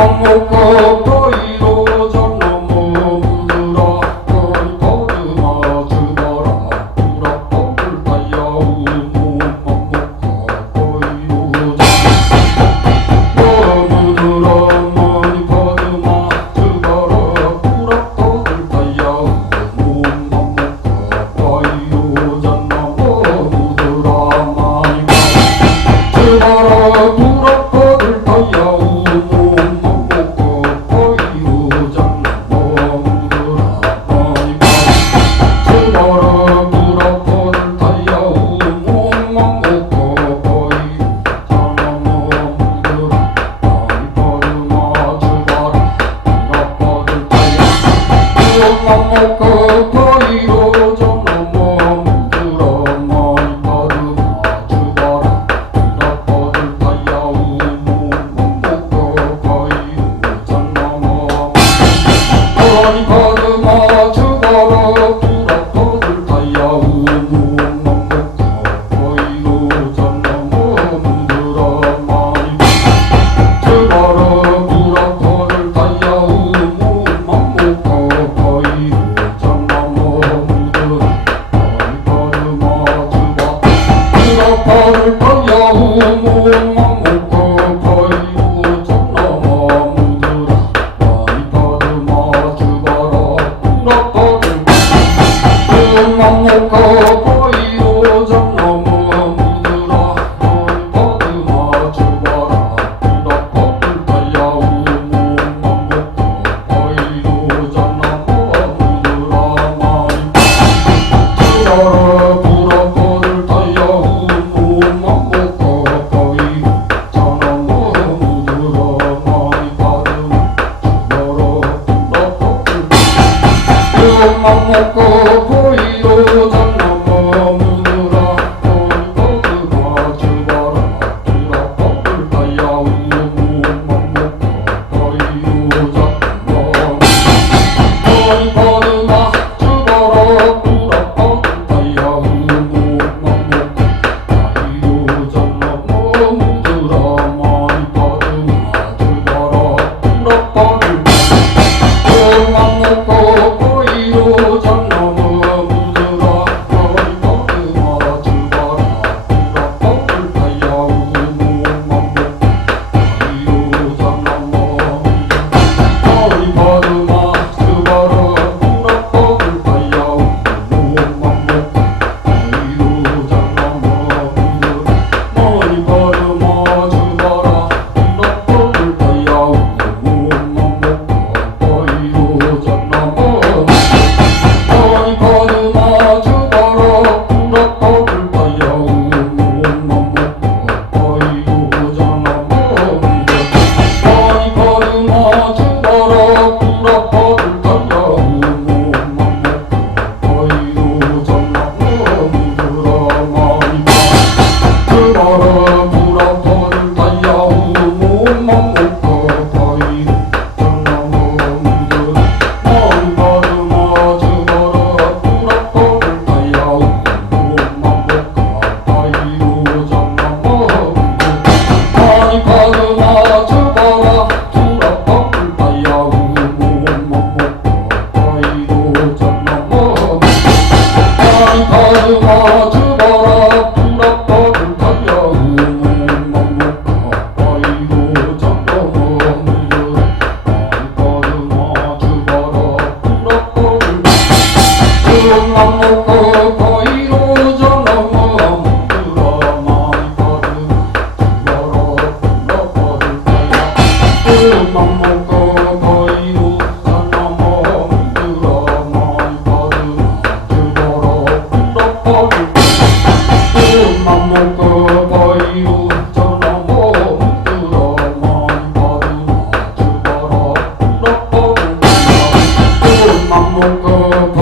অমুক 그 먹고 보이로 Oh, oh, oh, oh. অমুক